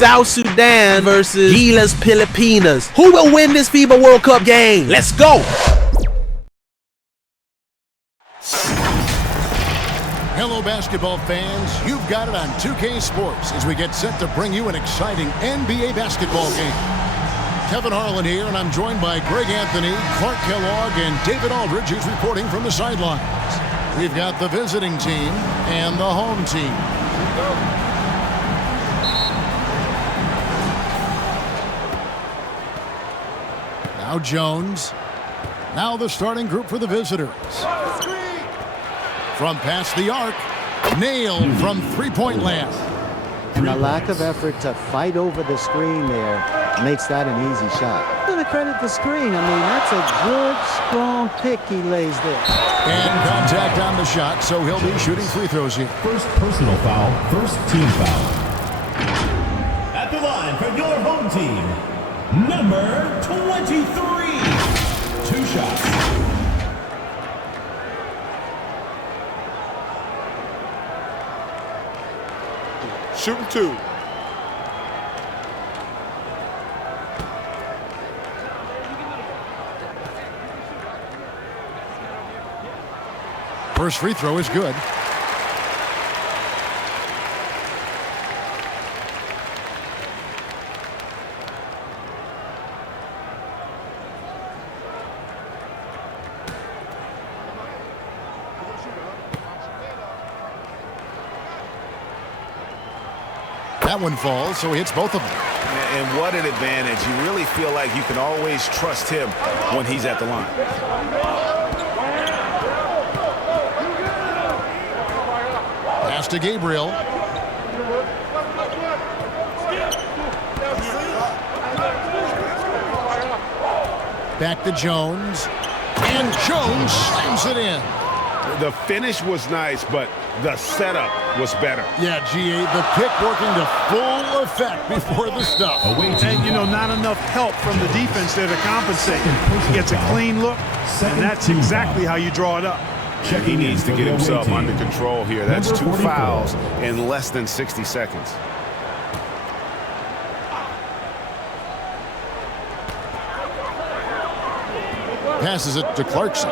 South Sudan versus GILAS Pilipinas. Who will win this FIBA World Cup game? Let's go! Hello, basketball fans. You've got it on 2K Sports as we get set to bring you an exciting NBA basketball game. Kevin Harlan here, and I'm joined by Greg Anthony, Clark Kellogg, and David Aldridge, who's reporting from the sidelines. We've got the visiting team and the home team. Now Jones. Now the starting group for the visitors. From past the arc, nailed from three-point land. And the lack of effort to fight over the screen there makes that an easy shot. I'm going to credit the screen. I mean, that's a good, strong pick he lays there. And contact on the shot, so he'll be shooting free throws here. First personal foul, first team foul. At the line for your home team, number 23. 2 shots. Shooting 2. First free throw is good. That one falls, so he hits both of them. And what an advantage. You really feel like you can always trust him when he's at the line. Pass to Gabriel. Back to Jones. And Jones slams it in. The finish was nice, but the setup was better. Yeah, GA, the pick working to full effect before the stuff. And, you know, not enough help from the defense there to compensate. He gets a clean look, and that's exactly how you draw it up. He needs to get himself under control here. That's 2 fouls in less than 60 seconds. Passes it to Clarkson.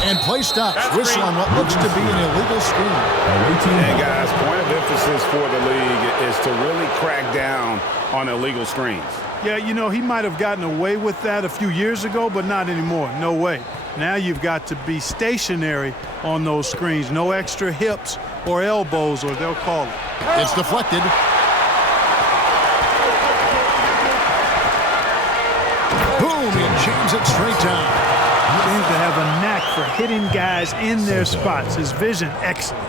And play stops. Whistle on what looks to be an illegal screen. And guys, point of emphasis for the league is to really crack down on illegal screens. Yeah, you know, he might have gotten away with that a few years ago, but not anymore. No way. Now you've got to be stationary on those screens. No extra hips or elbows, or they'll call it. It's deflected. Boom, and jams it straight down. He seems to have a knack for hitting guys in their spots. His vision, excellent.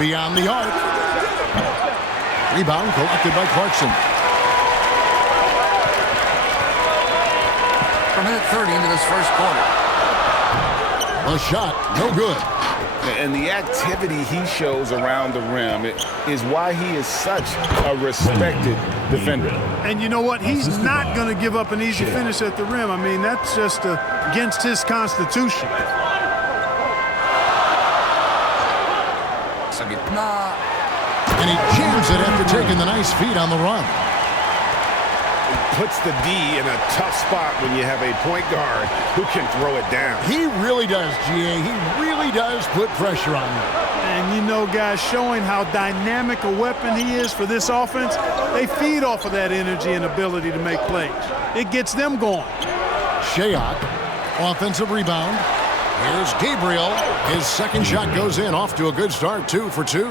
Beyond the arc. Rebound collected by Clarkson. From minute 30 into this first quarter. A shot, no good. And the activity he shows around the rim is why he is such a respected defender. And you know what? He's not going to give up an easy finish at the rim. I mean, that's just against his constitution. And he jams it after taking the nice feed on the run. Puts the D in a tough spot when you have a point guard who can throw it down. He really does, GA. He really does put pressure on you. And you know, guys, showing how dynamic a weapon he is for this offense, they feed off of that energy and ability to make plays. It gets them going. Shayok, offensive rebound. Here's Gabriel. His second shot goes in, off to a good start, 2 for 2.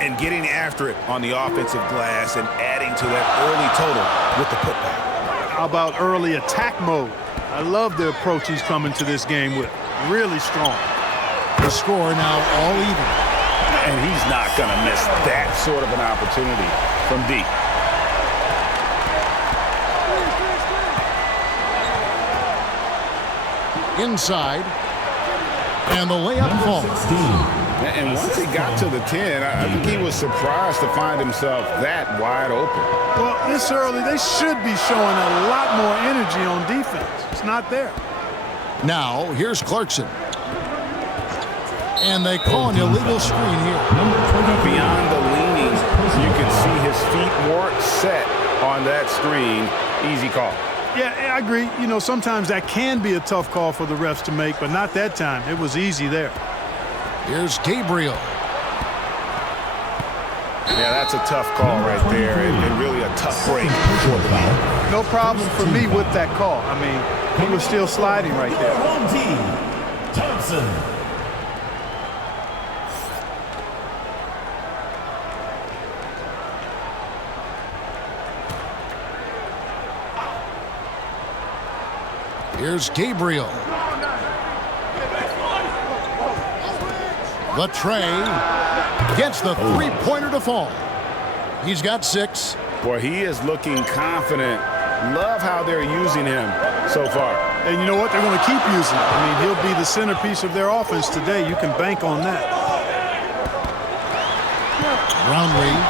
And getting after it on the offensive glass and adding to that early total with the putback. How about early attack mode? I love the approach he's coming to this game with. Really strong. The score now all even. And he's not going to miss that sort of an opportunity from deep. Inside. And the layup falls. And once he got to the 10, I think he was surprised to find himself that wide open. Well, this early, they should be showing a lot more energy on defense. It's not there. Now, here's Clarkson. And they call an illegal screen here. Beyond the leaning, you can see his feet weren't set on that screen. Easy call. Yeah, I agree. You know, sometimes that can be a tough call for the refs to make, but not that time. It was easy there. Here's Gabriel. Yeah, that's a tough call right there, and really a tough break for the foul. No problem for me with that call. I mean, he was still sliding right there. Home team, Thompson. Here's Gabriel. The tray gets the three-pointer to fall. He's got 6. Boy, he is looking confident. Love how they're using him so far. And you know what? They're going to keep using him. I mean, he'll be the centerpiece of their offense today. You can bank on that. Brownlee.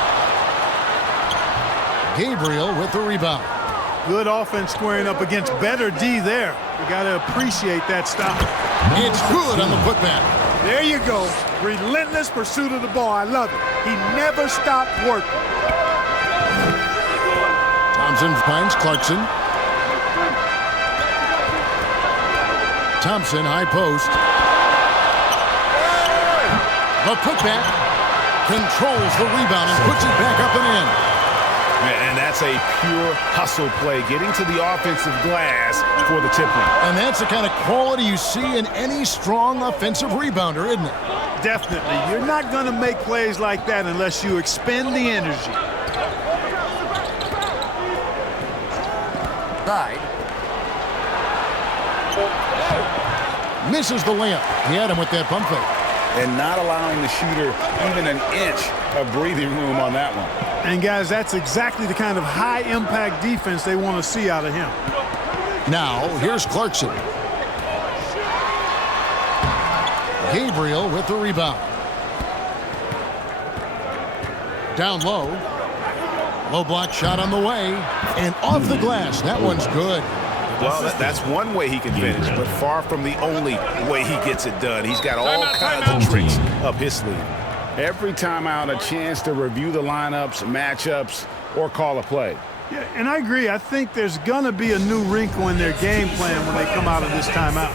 Gabriel with the rebound. Good offense squaring up against better D there. You got to appreciate that stop. It's good on the putback. There you go. Relentless pursuit of the ball. I love it. He never stopped working. Thompson finds Clarkson. Thompson, high post. The putback controls the rebound and puts it back up and in. And that's a pure hustle play, getting to the offensive glass for the tip-in. And that's the kind of quality you see in any strong offensive rebounder, isn't it? Definitely. You're not going to make plays like that unless you expend the energy. Side. Misses the layup. He had him with that pump fake. And not allowing the shooter even an inch of breathing room on that one. And, guys, that's exactly the kind of high-impact defense they want to see out of him. Now, here's Clarkson. Gabriel with the rebound. Down low. Low block shot on the way. And off the glass. That one's good. Well, that's one way he can finish, but far from the only way he gets it done. He's got all kinds of tricks up his sleeve. Every time out, a chance to review the lineups, matchups, or call a play. Yeah, and I agree. I think there's going to be a new wrinkle in their game plan when they come out of this timeout.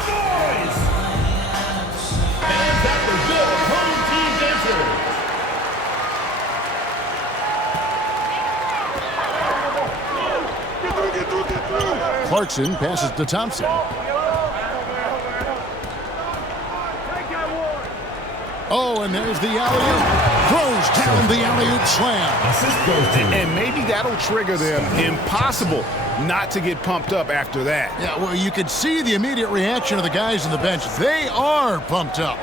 Clarkson passes to Thompson. Oh, and there's the alley-oop. Throws down the alley-oop slam. And maybe that'll trigger them. Impossible not to get pumped up after that. Yeah, well, you could see the immediate reaction of the guys on the bench. They are pumped up.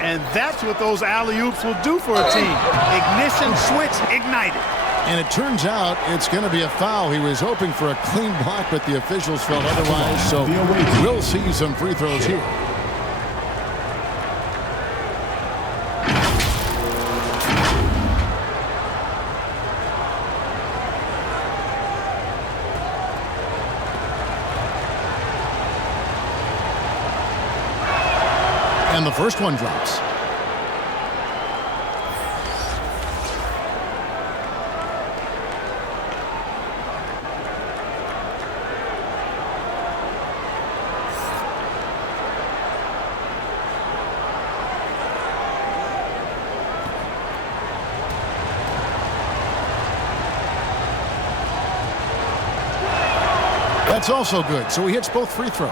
And that's what those alley-oops will do for a team. Ignition switch ignited. And it turns out it's going to be a foul. He was hoping for a clean block, but the officials felt otherwise. So we'll see some free throws here. And the first one drops. That's also good, so he hits both free throws.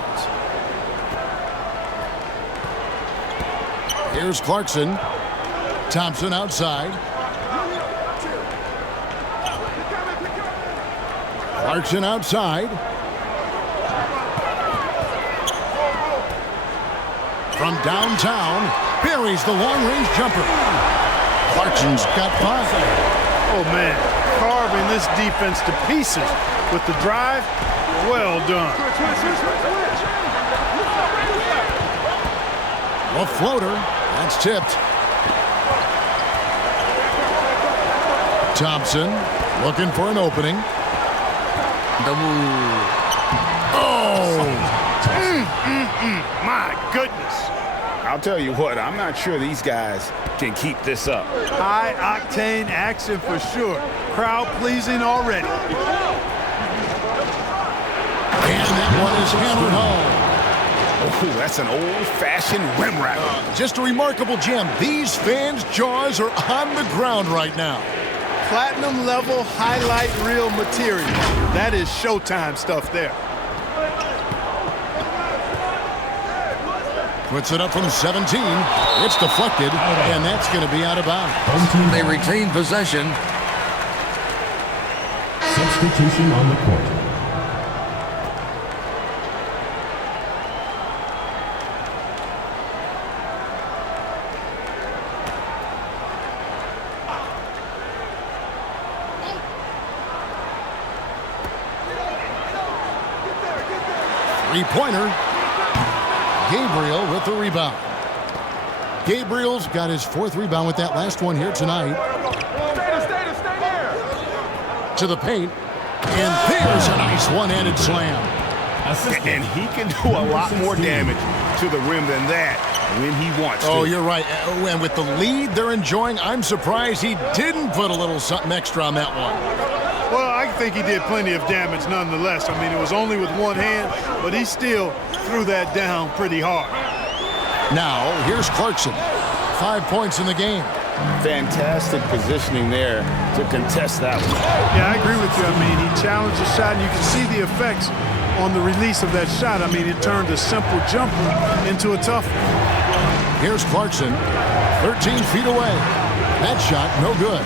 Here's Clarkson. Thompson outside. Clarkson outside. From downtown, buries the long-range jumper. Clarkson's got 5. Oh, man, carving this defense to pieces with the drive. Well done. A floater. That's tipped. Thompson looking for an opening. The move. Oh! goodness. I'll tell you what, I'm not sure these guys can keep this up. High-octane action for sure. Crowd-pleasing already. And that one is hammered home. Oh, that's an old-fashioned rim rattler. Just a remarkable gem. These fans' jaws are on the ground right now. Platinum level highlight reel material. That is Showtime stuff there. Puts it up from 17. It's deflected, and that's going to be out of bounds. They retain possession. Substitution on the court. Three-pointer. Gabriel with the rebound. Gabriel's got his 4th rebound with that last one here tonight. To the paint. And there's a nice one-handed slam. And he can do a lot more damage to the rim than that when he wants to. Oh, you're right. And with the lead they're enjoying, I'm surprised he didn't put a little something extra on that one. Well, I think he did plenty of damage nonetheless. I mean, it was only with one hand, but he still threw that down pretty hard. Now, here's Clarkson. 5 points in the game. Fantastic positioning there to contest that one. Yeah, I agree with you. I mean, he challenged the shot, and you can see the effects on the release of that shot. I mean, it turned a simple jumper into a tough one. Here's Clarkson, 13 feet away. That shot, no good.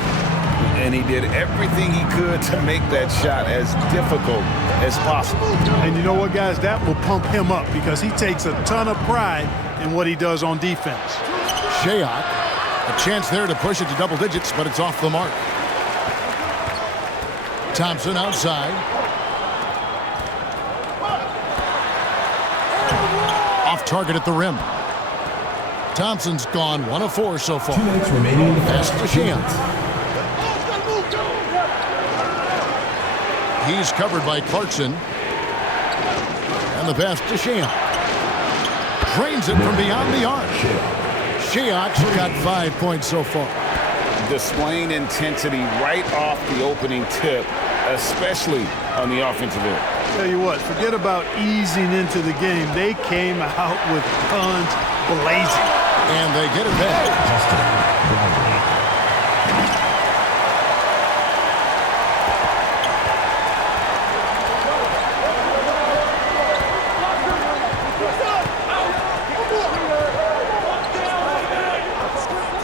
And he did everything he could to make that shot as difficult as possible. And you know what, guys? That will pump him up because he takes a ton of pride in what he does on defense. Shayok, a chance there to push it to double digits, but it's off the mark. Thompson outside. Off target at the rim. Thompson's gone 1 of 4 so far. 2 minutes remaining in the Pass first. to Shayok. He's covered by Clarkson. And the pass to Shayok. Drains it from beyond the arc. Shayok's got 5 points so far. Displaying intensity right off the opening tip, especially on the offensive end. Tell you what, forget about easing into the game. They came out with guns blazing. And they get it back.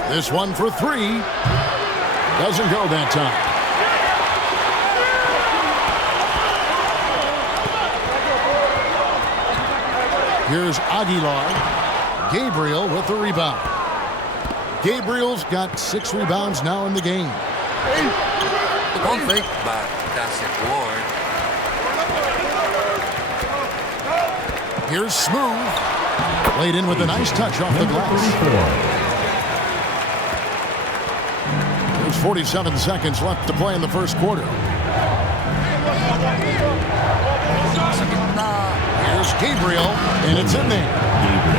This one for 3. Doesn't go that time. Here's Aguilar. Gabriel with the rebound. Gabriel's got 6 rebounds now in the game. Don't think, but that's it, Ward. Here's Smooth. Laid in with a nice touch off the glass. There's 47 seconds left to play in the first quarter. Here's Gabriel, and it's in there.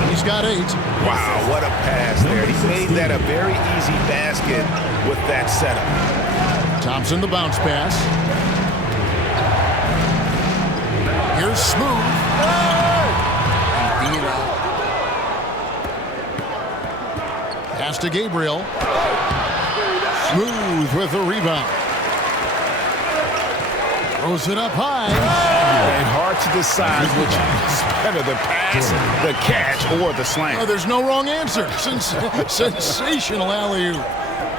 He's got 8. Wow, what a pass there. He made that a very easy basket with that setup. Thompson, the bounce pass. Here's Smooth. Pass to Gabriel. Smooth with the rebound. Throws it up high. And hard to decide which is better, the pass, the catch, or the slam. Oh, there's no wrong answer. Sensational alley-oop.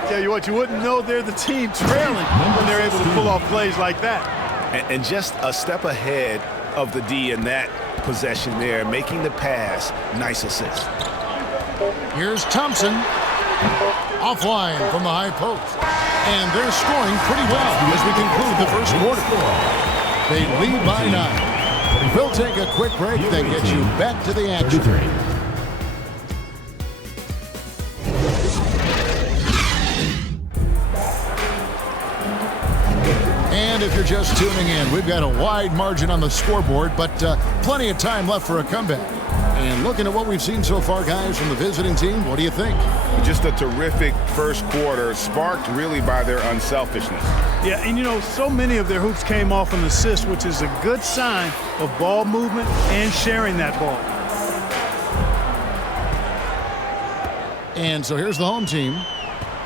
Tell you what, you wouldn't know they're the team trailing when they're able to pull off plays like that. And just a step ahead of the D in that possession there, making the pass. Nice assist. Here's Thompson. Offline from the high post. And they're scoring pretty well as we conclude the first quarter. They lead by 9. We'll take a quick break, then get you back to the action. And if you're just tuning in, we've got a wide margin on the scoreboard, but plenty of time left for a comeback. And looking at what we've seen so far, guys, from the visiting team, what do you think? Just a terrific first quarter, sparked really by their unselfishness. Yeah, and you know, so many of their hoops came off an assist, which is a good sign of ball movement and sharing that ball. And so here's the home team.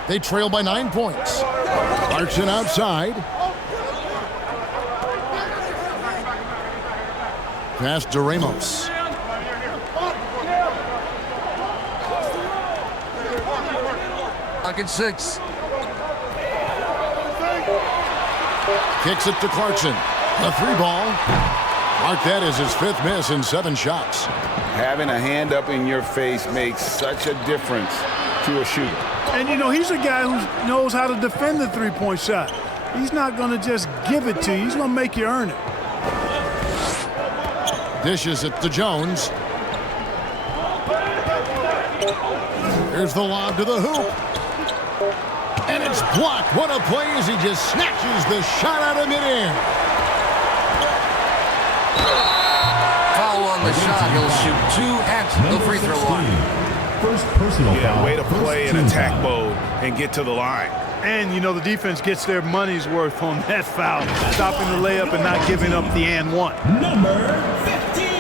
They trail by 9 points. Clarkson outside. Pass to Ramos. Pocket 6. Kicks it to Clarkson. The 3 ball. Mark that as his 5th miss in 7 shots. Having a hand up in your face makes such a difference to a shooter. And, you know, he's a guy who knows how to defend the three-point shot. He's not going to just give it to you. He's going to make you earn it. Dishes it to Jones. Here's the lob to the hoop. And it's blocked. What a play as he just snatches the shot out of midair. Foul on the shot. He'll shoot 2 at the free throw line. First personal foul. Way to play in attack mode and get to the line. And, you know, the defense gets their money's worth on that foul, stopping the layup and not giving up the and one. Number 15.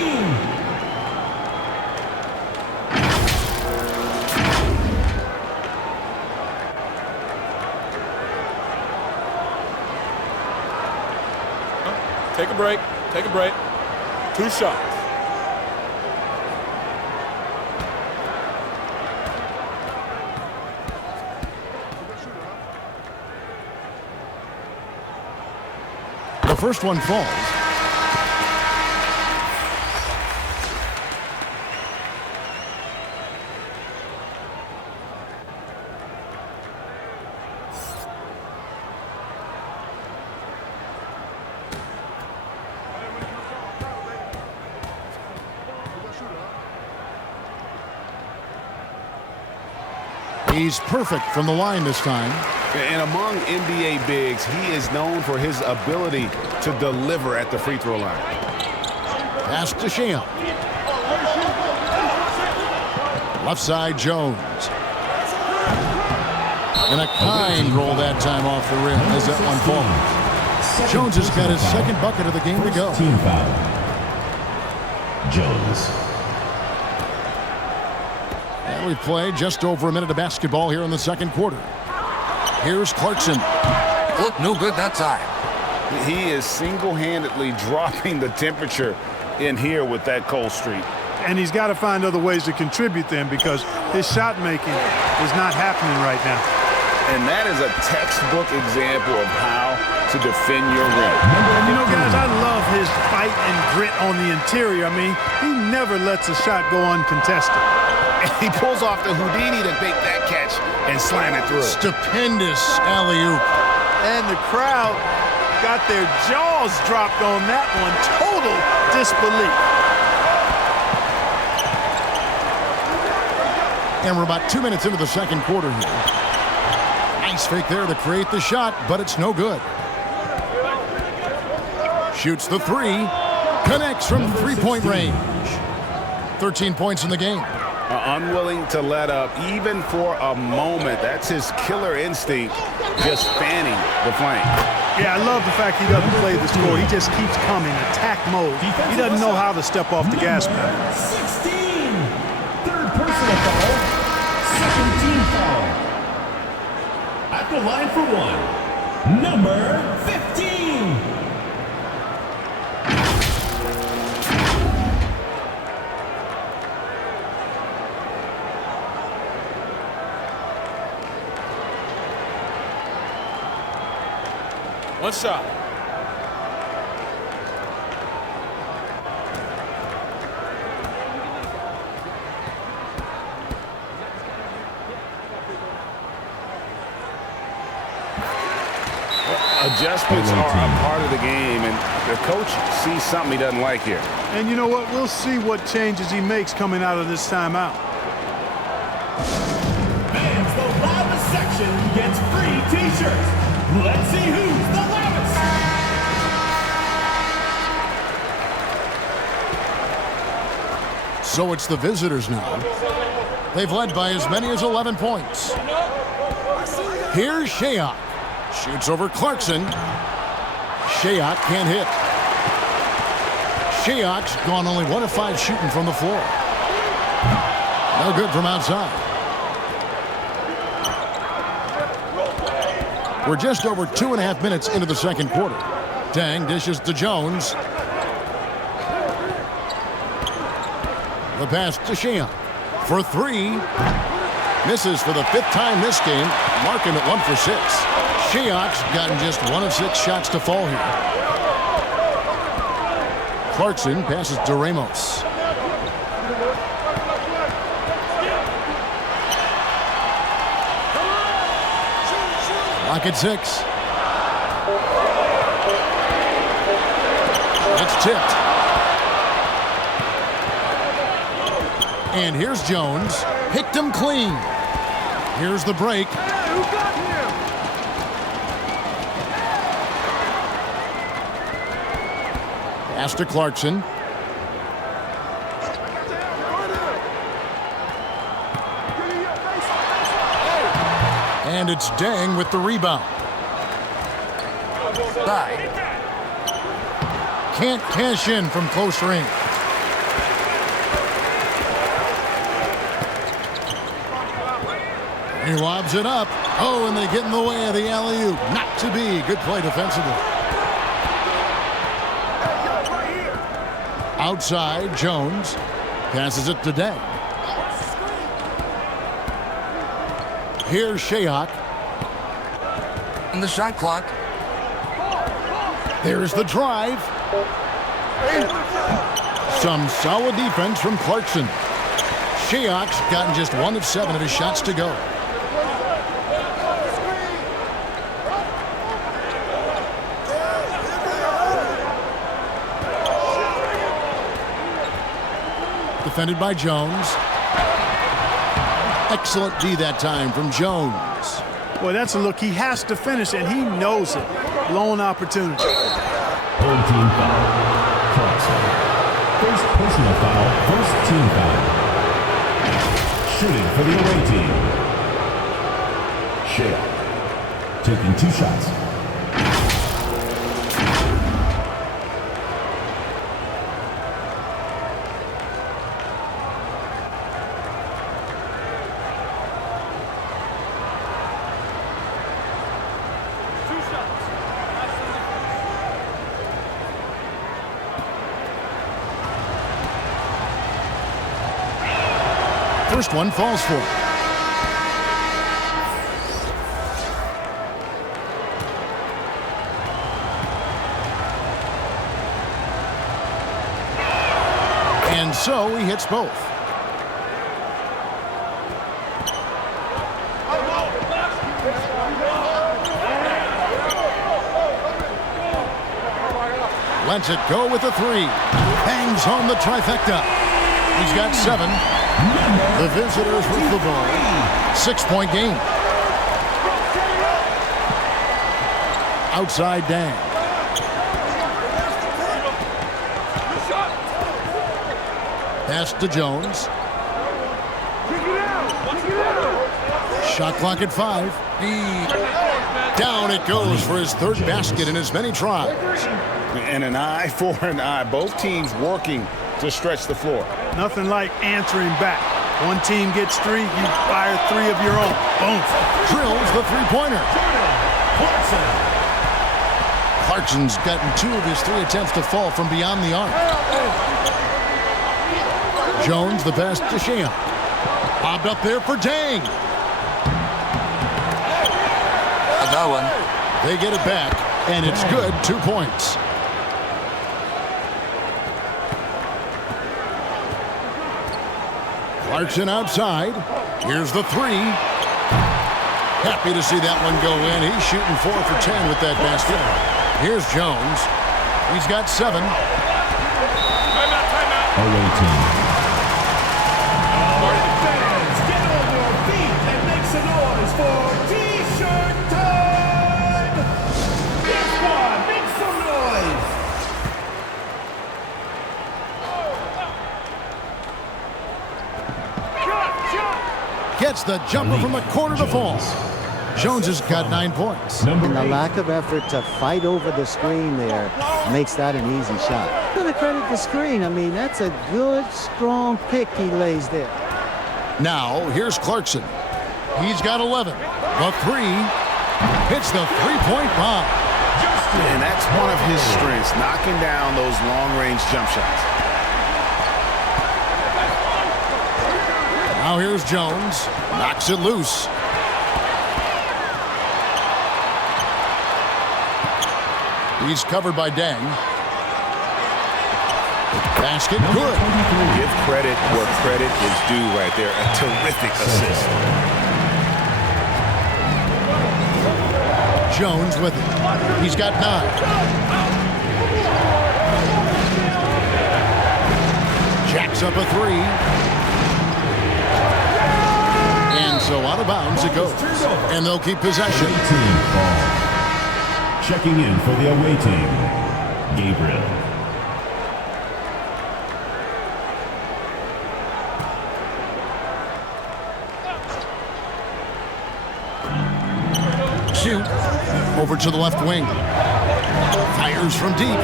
Take a break. Take a break. 2 shots. The first one falls. He's perfect from the line this time. And among NBA bigs, he is known for his ability to deliver at the free throw line. Pass to Sham. Left side, Jones. And a kind roll that time off the rim as that one falls. Jones has got his 2nd bucket of the game to go. Team foul. Jones. And we played just over a minute of basketball here in the 2nd quarter. Here's Clarkson. Look, no good that time. He is single-handedly dropping the temperature in here with that cold streak. And he's got to find other ways to contribute then, because his shot making is not happening right now. And that is a textbook example of how to defend your rim. And you know, guys, I love his fight and grit on the interior. I mean, he never lets a shot go uncontested. And he pulls off the Houdini to make that catch and slam it through. Stupendous alley-oop. And the crowd got their jaws dropped on that one. Total disbelief. And we're about 2 minutes into the 2nd quarter here. Nice fake there to create the shot, but it's no good. Shoots the 3. Connects from 3-point range. 13 points in the game. Unwilling to let up even for a moment. That's his killer instinct, just fanning the flame. Yeah, I love the fact he doesn't play the score. He just keeps coming, attack mode. He doesn't know how to step off the gas pedal. 16. 3rd personal foul. 2nd team foul. At the line for 1. Number 15. One shot. Adjustments are a part of the game, and the coach sees something he doesn't like here. And you know what? We'll see what changes he makes coming out of this timeout. Fans, the loudest section gets free T-shirts. Let's see who's the loudest. So it's the visitors now. They've led by as many as 11 points. Here's Shayok. Shoots over Clarkson. Shayok can't hit. Shayok's gone only 1 of 5 shooting from the floor. No good from outside. We're just over 2.5 minutes into the second quarter. Dang dishes to Jones. The pass to Shayok for 3. Misses for the 5th time this game. Marking at 1 for 6. Shayok's gotten just 1 of 6 shots to fall here. Clarkson passes to Ramos. Lock at 6. It's tipped. And here's Jones. Picked him clean. Here's the break. Pass to Clarkson. And it's Dang with the rebound. Can't cash in from close range. He lobs it up. Oh, and they get in the way of the alley-oop. Not to be. Good play defensively. Outside, Jones passes it to Dang. Here's Shayok. And the shot clock. There's the drive. Some solid defense from Clarkson. Shayok's gotten just 1 of 7 of his shots to go. Defended by Jones. Excellent D that time from Jones. Boy, that's a look he has to finish, and he knows it. Blown opportunity. Home team foul. Clarkson. First personal foul. First team foul. Shooting for the away team. Shayok. Taking 2 shots. First one falls for. And so he hits both. Lets it go with a 3. Hangs home the trifecta. He's got 7. The visitors with the ball. 6-point game. Outside Dang. Pass to Jones. Shot clock at 5. Down it goes for his 3rd basket in as many tries. And an eye for an eye. Both teams working to stretch the floor. Nothing like answering back. One team gets 3, you fire 3 of your own. Boom. Drills the 3-pointer. Clarkson's gotten 2 of his 3 attempts to fall from beyond the arc. Jones, the pass to Shayok. Bobbed up there for Dang. Another one. They get it back, and it's good. 2 points. Clarkson outside. Here's the 3. Happy to see that one go in. He's shooting 4 for 10 with that basket. Here's Jones. He's got 7. Away team. Fans, get on your feet and make some noise for T-shirt time! This one, make some noise! gets the jumper from the corner to fall. Jones has got 9 points. And the lack of effort to fight over the screen there makes that an easy shot. I'm going to credit the screen. I mean, that's a good, strong pick he lays there. Now, here's Clarkson. He's got 11. The 3 hits the three-point bomb. And that's one of his strengths, knocking down those long-range jump shots. Now here's Jones. Knocks it loose. He's covered by Dang. Basket good. Give credit where credit is due right there. A terrific assist. Jones with it. He's got 9. Jacks up a 3. And so out of bounds it goes. And they'll keep possession. Checking in for the away team, Gabriel. Shoot. Over to the left wing. Fires from deep.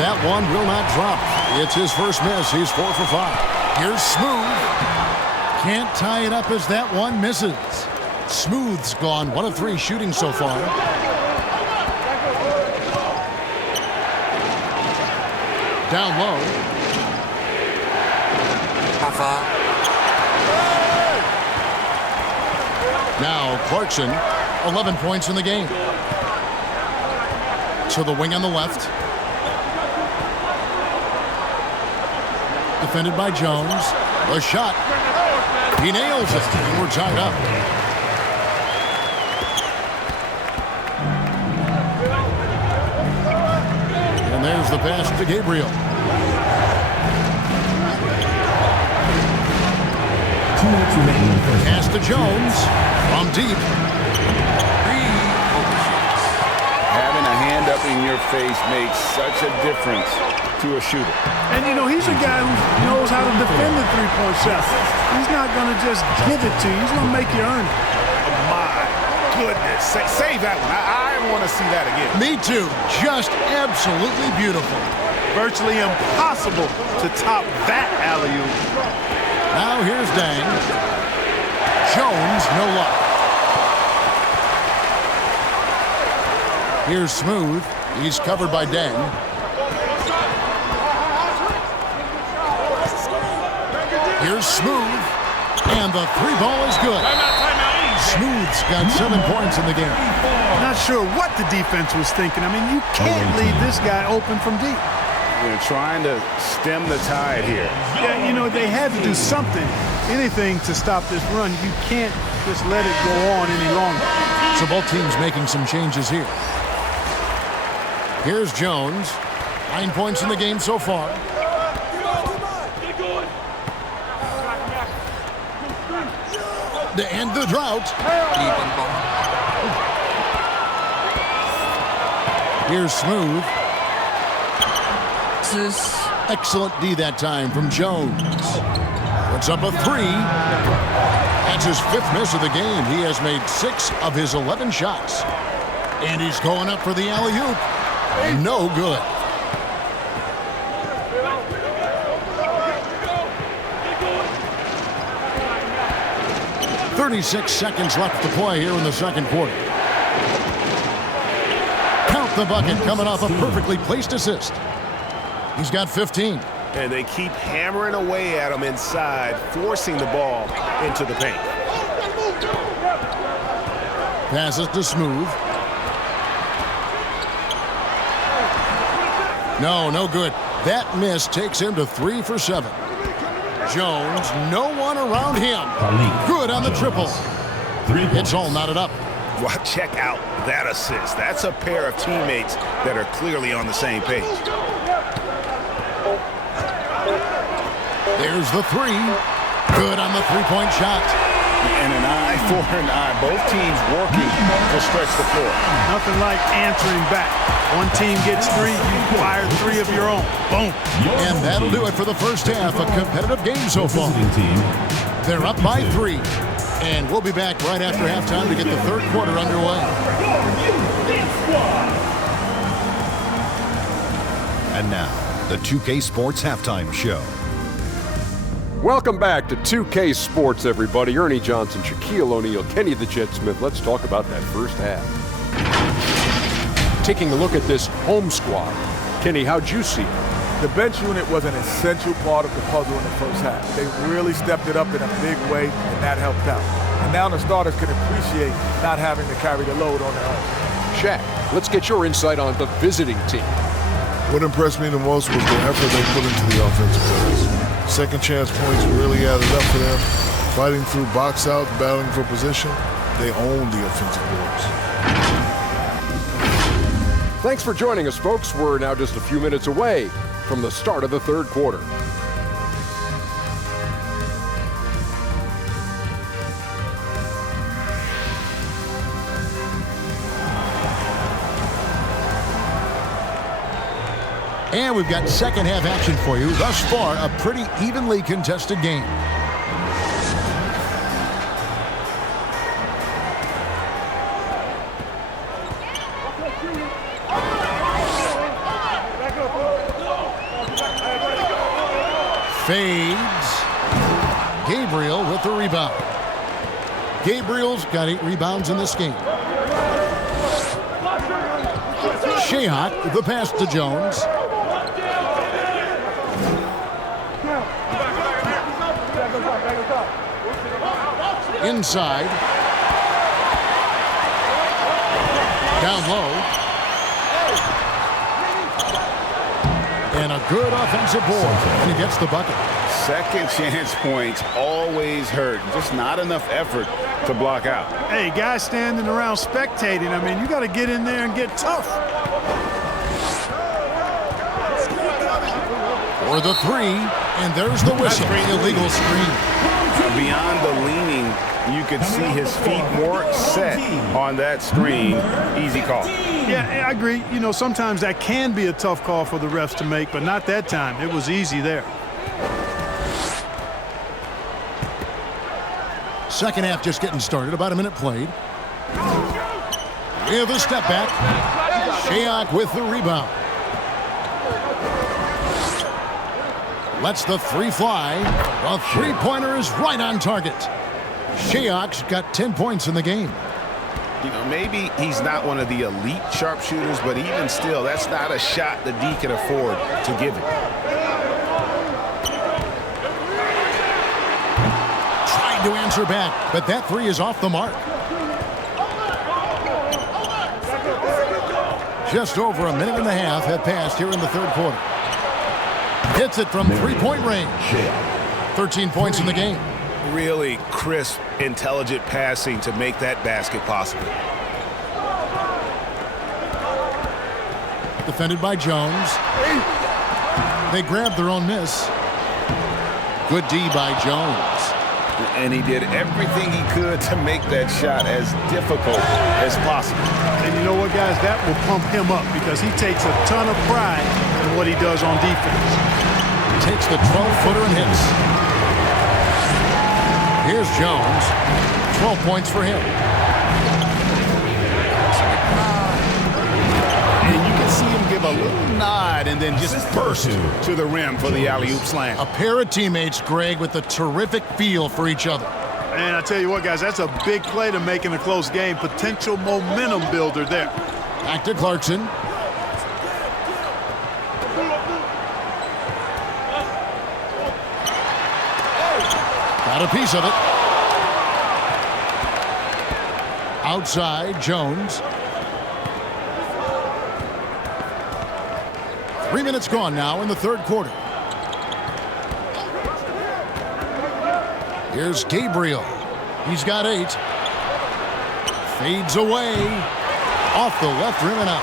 That one will not drop. It's his first miss. He's 4 for 5. Here's Smooth. Can't tie it up as that one misses. Smooth's gone 1 of 3 shooting so far. Down low. Now Clarkson, 11 points in the game. To the wing on the left. Defended by Jones. A shot. He nails it. And we're tied up. And there's the pass to Gabriel. 2 minutes remaining in the first. Pass to Jones. From deep. Having a hand up in your face makes such a difference to a shooter. And, you know, he's a guy who knows how to defend the three-point shot. He's not going to just give it to you. He's going to make you earn it. My goodness. Save that one. I want to see that again. Me too. Just absolutely beautiful. Virtually impossible to top that alley-oop. Now here's Dang. Jones, no luck. Here's Smooth. He's covered by Dang. Here's Smooth. And the 3 ball is good. Smooth's got 7 points in the game. Not sure what the defense was thinking. I mean, you can't leave this guy open from deep. They're trying to stem the tide here. Yeah, you know, they had to do something, anything to stop this run. You can't just let it go on any longer. So both teams making some changes here. Here's Jones. 9 points in the game so far. To end the drought. Here's Smooth. Excellent D that time from Jones. Puts up a 3. That's his 5th miss of the game. He has made 6 of his 11 shots. And he's going up for the alley-oop. No good. .36 seconds left to play here in the second quarter. Count the bucket coming off a perfectly placed assist. He's got 15. And they keep hammering away at him inside, forcing the ball into the paint. Passes to Smooth. No good. That miss takes him to 3 for 7. Jones, no one around him. Good on the triple. It's all knotted up. Well, check out that assist. That's a pair of teammates that are clearly on the same page. There's the 3. Good on the 3-point shot. And an eye for an eye. Both teams working to stretch the floor. Nothing like answering back. One team gets 3, you fire 3 of your own. Boom. And that'll do it for the first half. A competitive game so far. They're up by 3. And we'll be back right after halftime to get the third quarter underway. And now, the 2K Sports Halftime Show. Welcome back to 2K Sports, everybody. Ernie Johnson, Shaquille O'Neal, Kenny the Jet Smith. Let's talk about that first half. Taking a look at this home squad. Kenny, how'd you see it? The bench unit was an essential part of the puzzle in the first half. They really stepped it up in a big way, and that helped out. And now the starters can appreciate not having to carry the load on their own. Shaq, let's get your insight on the visiting team. What impressed me the most was the effort they put into the offensive plays. Second chance points really added up for them. Fighting through box outs, battling for position, they owned the offensive boards. Thanks for joining us, folks. We're now just a few minutes away from the start of the third quarter. And we've got second half action for you. Thus far, a pretty evenly contested game. Fades. Gabriel with the rebound. Gabriel's got 8 rebounds in this game. Shayhawk, the pass to Jones. Inside. Down low. And a good offensive board. And he gets the bucket. Second chance points always hurt. Just not enough effort to block out. Hey, guys standing around spectating. I mean, you got to get in there and get tough. For the 3, and there's the whistle. Illegal screen. Beyond the leaning, you could see his feet more set on that screen. Easy call. Yeah, I agree. You know, sometimes that can be a tough call for the refs to make, but not that time. It was easy there. Second half just getting started. About a minute played. We have a step back. Shayhawk with the rebound. Lets the 3 fly. The three-pointer is right on target. Shayhawk's got 10 points in the game. You know, maybe he's not one of the elite sharpshooters, but even still, that's not a shot the D can afford to give it. Trying to answer back, but that 3 is off the mark. Just over a minute and a half have passed here in the third quarter. Hits it from 3-point range. 13 points in the game. Really crisp, intelligent passing to make that basket possible. Defended by Jones. They grabbed their own miss. Good D by Jones. And he did everything he could to make that shot as difficult as possible. And you know what, guys? That will pump him up because he takes a ton of pride in what he does on defense. Takes the 12-footer and hits. Here's Jones. 12 points for him. And you can see him give a little nod and then just burst to the rim for the alley-oop slam. A pair of teammates, Greg, with a terrific feel for each other. And I tell you what, guys, that's a big play to make in a close game. Potential momentum builder there. Back to Clarkson. Got a piece of it. Outside, Jones. 3 minutes gone now in the third quarter. Here's Gabriel. He's got 8. Fades away. Off the left rim and out.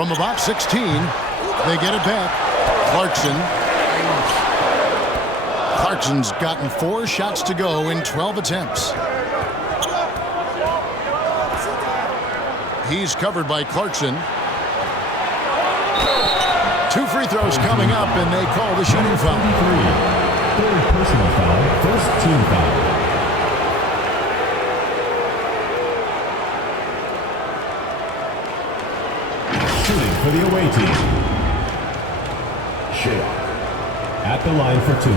From about 16, they get it back. Clarkson's gotten 4 shots to go in 12 attempts. He's covered by Clarkson. 2 free throws coming up, and they call the shooting foul. Third personal foul, first team foul. Shooting for the away team. Shea at the line for 2.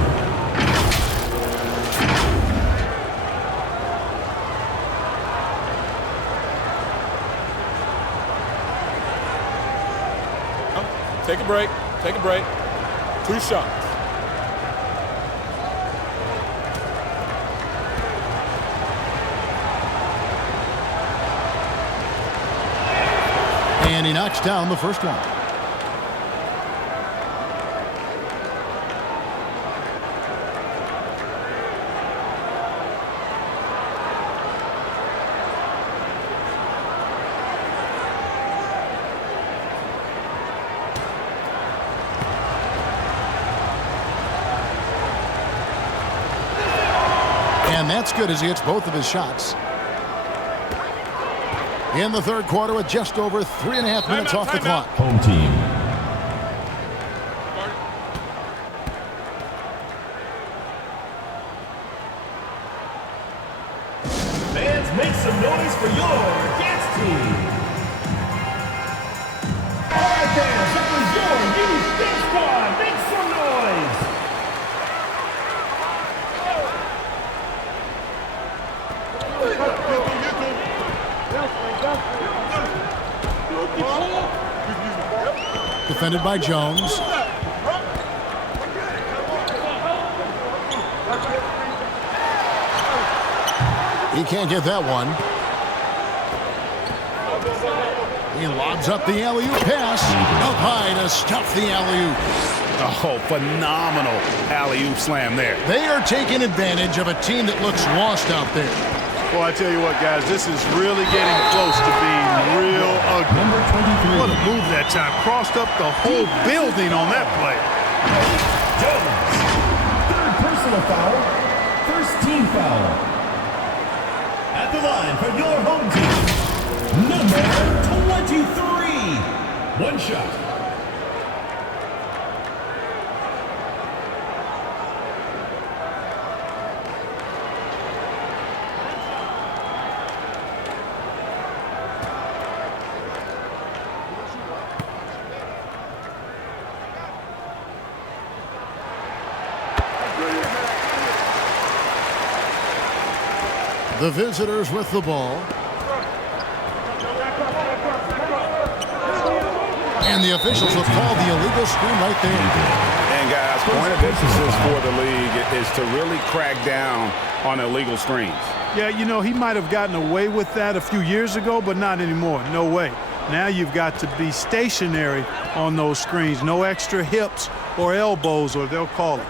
Take a break. Take a break. 2 shots. And he knocks down the first one. And that's good as he hits both of his shots. In the third quarter with just over 3.5 minutes off the clock. Home team. Fans, make some noise for your dance team. All right, fans, that was your youth dance squad. Make some noise. Defended by Jones. He can't get that one. He lobs up the alley-oop pass. Up high to stuff the alley-oop. Oh, phenomenal alley-oop slam there. They are taking advantage of a team that looks lost out there. Well, I tell you what, guys, this is really getting close to being real ugly. Number 23. What a move that time. Crossed up the whole building on that play. Jones. Third personal foul. First team foul. At the line for your home team, number 23. 1 shot. The visitors with the ball. And the officials have called the illegal screen right there. And guys, point of emphasis for the league is to really crack down on illegal screens. Yeah, you know, he might have gotten away with that a few years ago, but not anymore. No way. Now you've got to be stationary on those screens. No extra hips or elbows, or they'll call it.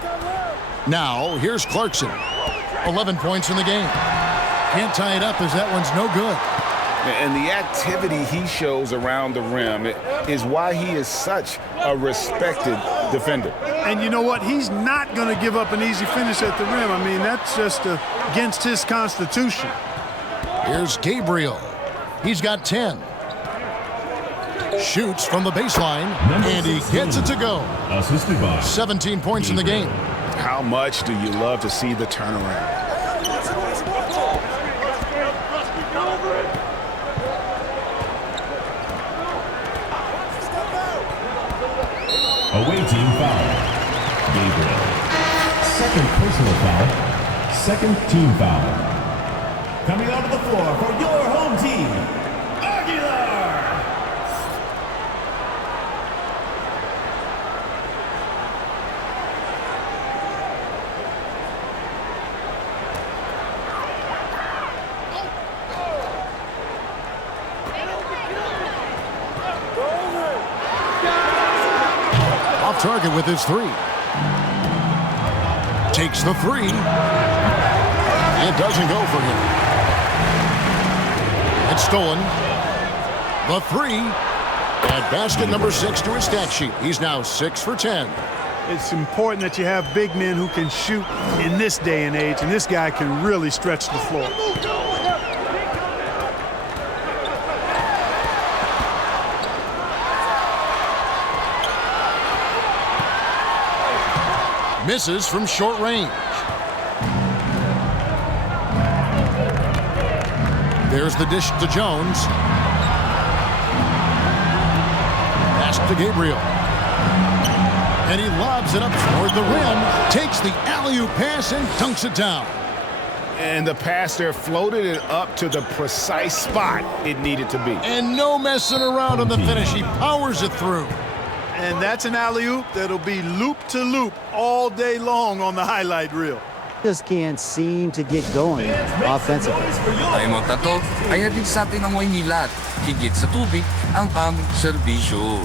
Now, here's Clarkson. 11 points in the game. Can't tie it up as that one's no good. And the activity he shows around the rim is why he is such a respected defender. And you know what? He's not going to give up an easy finish at the rim. I mean, that's just against his constitution. Here's Gabriel. He's got 10. Shoots from the baseline, and he gets it to go. Assisted by 17 points in the game. How much do you love to see the turnaround? Away team foul. Gabriel. Second personal foul. Second team foul. Coming onto the floor for your home team, Aguilar. Off target with his 3. Takes the 3. It doesn't go for him. It's stolen. The 3. Add basket number 6 to his stat sheet. He's now 6 for 10. It's important that you have big men who can shoot in this day and age, and this guy can really stretch the floor. Misses from short range. There's the dish to Jones. Pass to Gabriel. And he lobs it up toward the rim, takes the alley-oop pass and dunks it down. And the pass there floated it up to the precise spot it needed to be. And no messing around on the finish. He powers it through. And that's an alley-oop that'll be loop-to-loop all day long on the highlight reel. Just can't seem to get going offensively. Ay mo tato, kaya din sa atin ang Maynila, higit sa tubig ang aming serbisyo.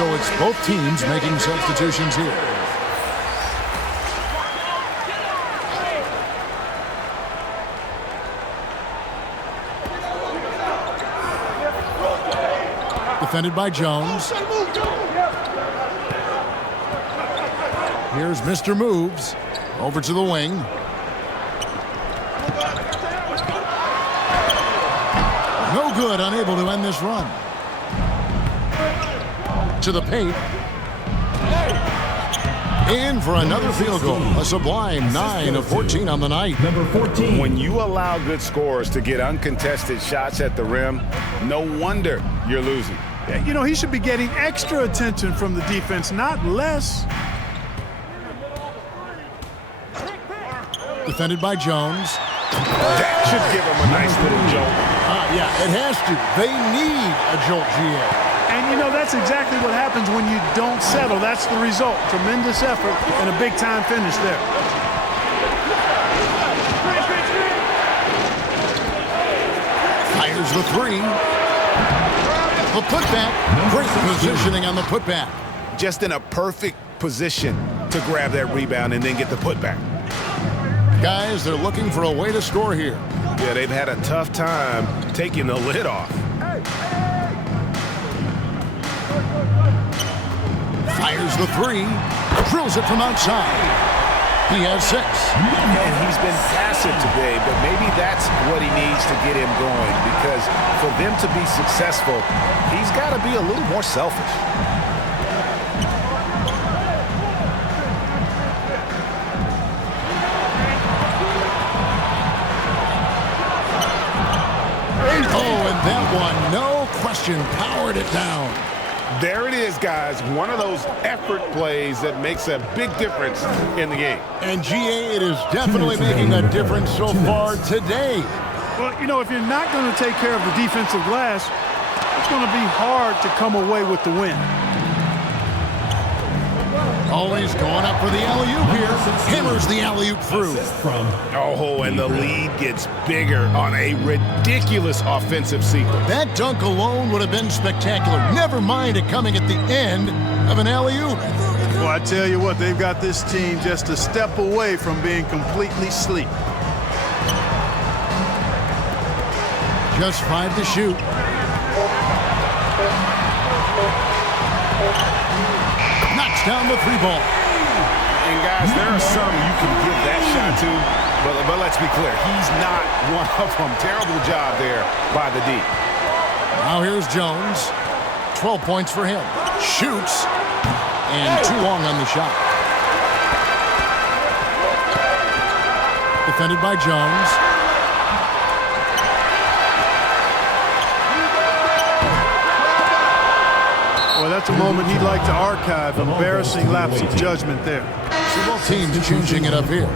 So it's both teams making substitutions here. Defended by Jones. Here's Mr. Moves. Over to the wing. No good, unable to end this run. To the paint. In for another field goal. A sublime 9 of 14 on the night. Number 14. When you allow good scorers to get uncontested shots at the rim, no wonder you're losing. You know, he should be getting extra attention from the defense, not less. Defended by Jones. That should give him a nice little jolt. Yeah, it has to. They need a jolt, GA. And, you know, that's exactly what happens when you don't settle. That's the result. Tremendous effort and a big-time finish there. Fires the three. The putback. Great positioning on the putback. Just in a perfect position to grab that rebound and then get the putback. Guys, they're looking for a way to score here. Yeah, they've had a tough time taking the lid off. Fires the three. Drills it from outside. He has 6. And he's been passive today, but maybe that's what he needs to get him going, because for them to be successful, he's got to be a little more selfish. Oh, and that one, no question, powered it down. There it is, guys. One of those effort plays that makes a big difference in the game. And GA, it is definitely making a difference so far today. Well, you know, if you're not going to take care of the defensive glass, it's going to be hard to come away with the win. Oh, he's going up for the alley-oop here. Hammers the alley-oop through. Oh, and the lead gets bigger on a ridiculous offensive sequence. That dunk alone would have been spectacular. Never mind it coming at the end of an alley-oop. Well, I tell you what, they've got this team just a step away from being completely asleep. Just 5 to shoot. Knocks down the 3 ball. And guys, there are some you can give that shot to, but let's be clear, he's not one of them. Terrible job there by the D. Now here's Jones. 12 points for him. Shoots. And too long on the shot. Defended by Jones. Well, that's a moment he'd like to archive. Embarrassing lapse of judgment there. So both teams changing it up here.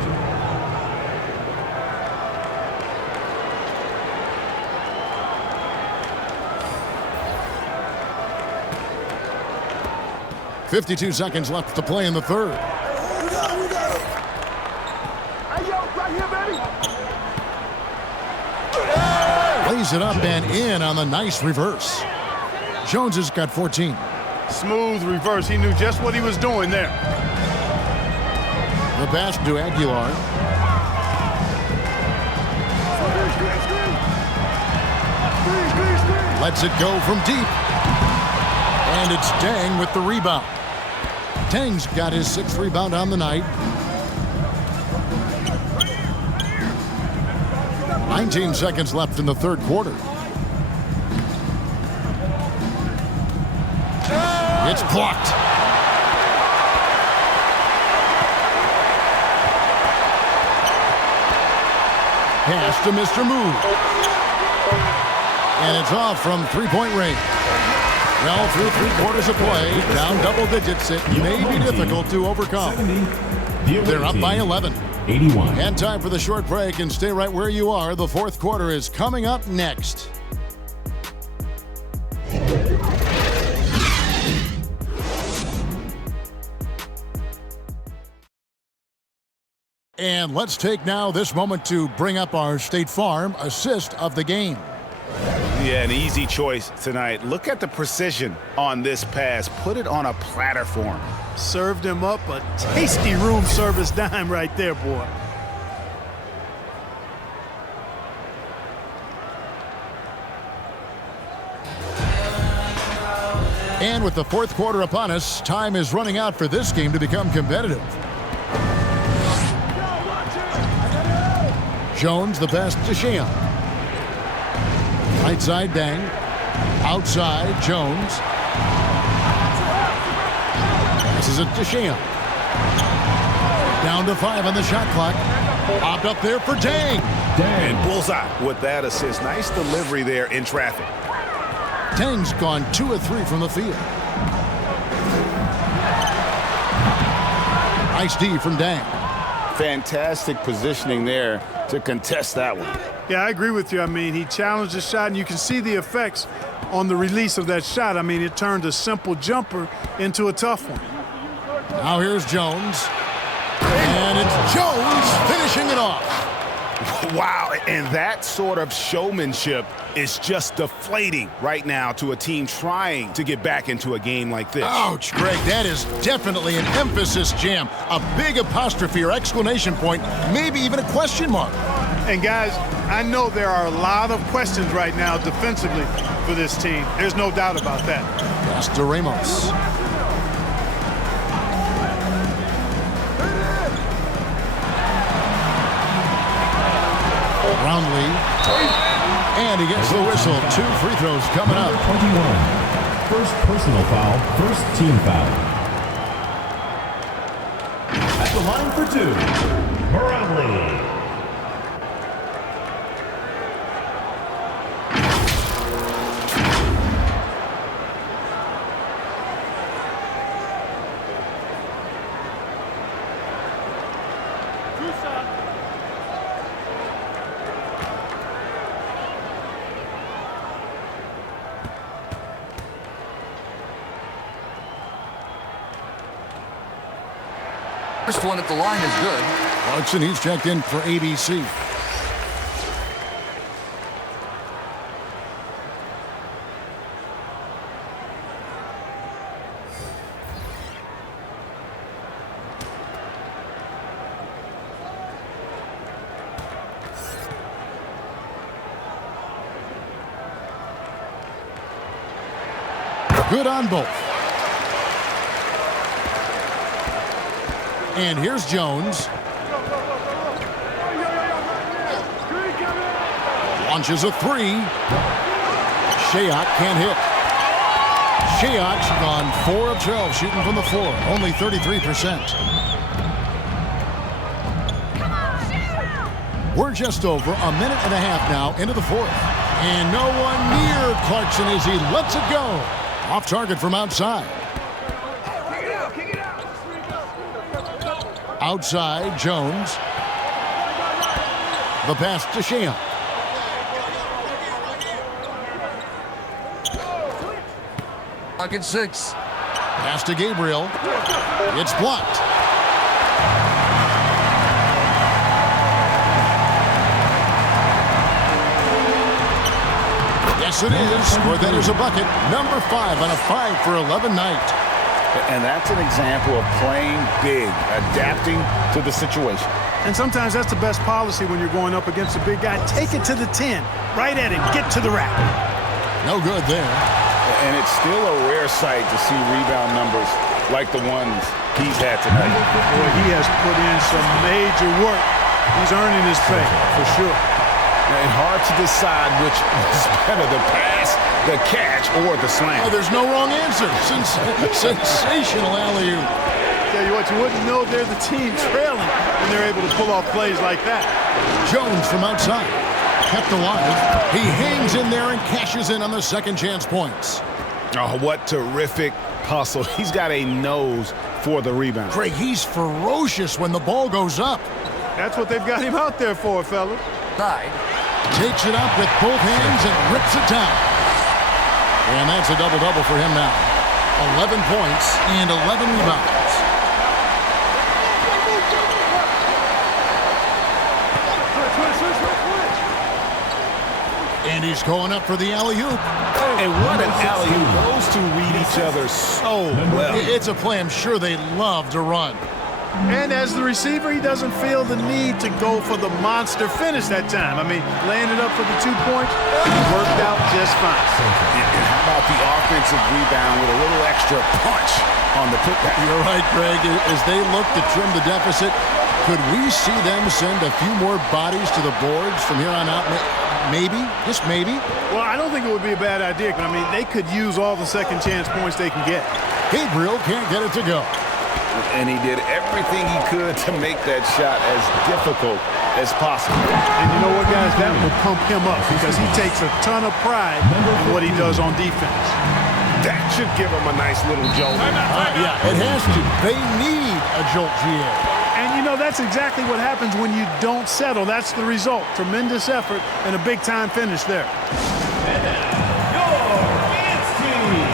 .52 seconds left to play in the third. Lays it up and in on the nice reverse. Jones has got 14. Smooth reverse. He knew just what he was doing there. The pass to Aguilar. Lets it go from deep. And it's Dang with the rebound. Tang's got his 6th rebound on the night. 19 seconds left in the third quarter. It's blocked. Pass to Mr. Move. And it's off from three-point range. Well, through 3 quarters of play, down double digits, it may be difficult to overcome. They're up by 11. 81. And time for the short break, and stay right where you are. The fourth quarter is coming up next. And let's take now this moment to bring up our State Farm assist of the game. Yeah, an easy choice tonight. Look at the precision on this pass. Put it on a platter for him. Served him up a tasty room service dime right there, boy. And with the fourth quarter upon us, time is running out for this game to become competitive. Jones, the pass to Sheehan. Right side, Dang. Outside, Jones. Passes it to Sheehan. Down to 5 on the shot clock. Popped up there for Dang. And bullseye with that assist. Nice delivery there in traffic. Dang's gone 2 of 3 from the field. Nice D from Dang. Fantastic positioning there to contest that one. Yeah, I agree with you. I mean, he challenged the shot, and you can see the effects on the release of that shot. I mean, it turned a simple jumper into a tough one. Now here's Jones. And it's Jones finishing it off. Wow, and that sort of showmanship is just deflating right now to a team trying to get back into a game like this. Ouch, Greg, that is definitely an emphasis jam. A big apostrophe or exclamation point, maybe even a question mark. And guys, I know there are a lot of questions right now defensively for this team. There's no doubt about that. Pass to Ramos. Brownlee. And he gets the whistle. 2 free throws coming up. 21. First personal foul, first team foul. At the line for 2, Brownlee. First one at the line is good. Clarkson, he's checked in for ABC. Good on both. And here's Jones. Launches a three. Shayok can't hit. Shayok's gone 4 of 12 shooting from the floor. Only 33%. We're just over a minute and a half now into the fourth. And no one near Clarkson as he lets it go. Off target from outside. Outside, Jones. The pass to Shayok. Pocket 6. Pass to Gabriel. It's blocked. Yes, it is. Or that is a bucket. Number 5 on a 5 for 11 night. And that's an example of playing big, adapting to the situation. And sometimes that's the best policy when you're going up against a big guy. Take it to the 10. Right at him. Get to the rack. No good there. And it's still a rare sight to see rebound numbers like the ones he's had tonight. Boy, he has put in some major work. He's earning his pay, for sure. And hard to decide which is better, the pass, the catch, or the slam. Oh, there's no wrong answer. Sensational alley-oop. Tell you what, you wouldn't know they're the team trailing when they're able to pull off plays like that. Jones from outside. Kept alive. He hangs in there and cashes in on the second chance points. Oh, what terrific hustle. He's got a nose for the rebound. Craig, he's ferocious when the ball goes up. That's what they've got him out there for, fellas. Side. Takes it up with both hands and rips it down. And that's a double-double for him now. 11 points and 11 rebounds. And he's going up for the alley-oop. And what an alley-oop. Those two read each other so well. It's a play I'm sure they love to run. And as the receiver, he doesn't feel the need to go for the monster finish that time. I mean, laying it up for the 2 points, worked out just fine. And how about the offensive rebound with a little extra punch on the putback? You're right, Greg. As they look to trim the deficit, could we see them send a few more bodies to the boards from here on out? Maybe, just maybe. Well, I don't think it would be a bad idea. I mean, they could use all the second chance points they can get. Gabriel can't get it to go. And he did everything he could to make that shot as difficult as possible. And you know what, guys? That will pump him up because he takes a ton of pride in what he does on defense. That should give him a nice little jolt. Yeah, it has to. They need a jolt, GA. And, you know, that's exactly what happens when you don't settle. That's the result. Tremendous effort and a big-time finish there. And now, your dance team.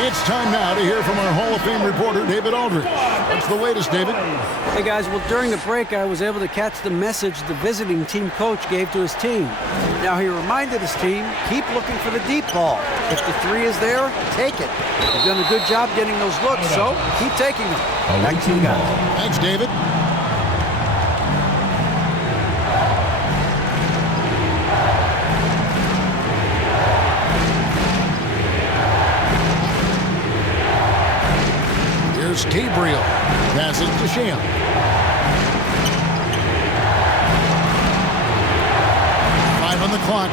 It's time now to hear from our Hall of Fame reporter, David Aldridge. What's the latest, David? Hey, guys. Well, during the break, I was able to catch the message the visiting team coach gave to his team. Now, he reminded his team, keep looking for the deep ball. If the three is there, take it. You've done a good job getting those looks, so keep taking them. Back to you guys. Thanks, David. Here's Gabriel. Passes to Sham. on the clock.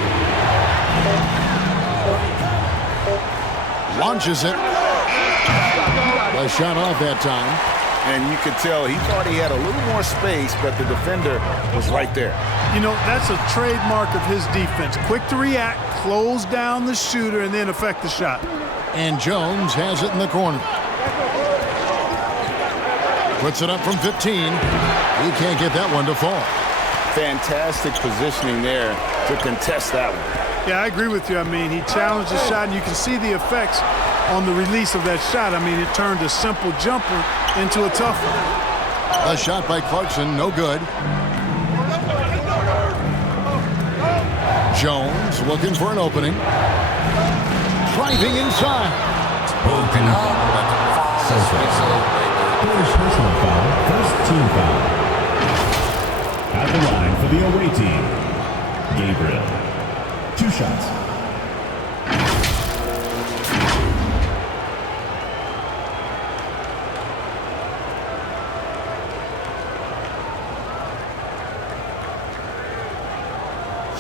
Launches it. A shot off that time. And you could tell he thought he had a little more space, but the defender was right there. You know, that's a trademark of his defense. Quick to react, close down the shooter, and then affect the shot. And Jones has it in the corner. Puts it up from 15. He can't get that one to fall. Fantastic positioning there to contest that one. Yeah, I agree with you. I mean, he challenged the shot, and you can see the effects on the release of that shot. I mean, it turned a simple jumper into a tough one. A shot by Clarkson, no good. Jones looking for an opening. Driving inside. Broken up, but fouls whistle. First personal foul, first team foul. At the line for the away team, Gabriel. 2 shots.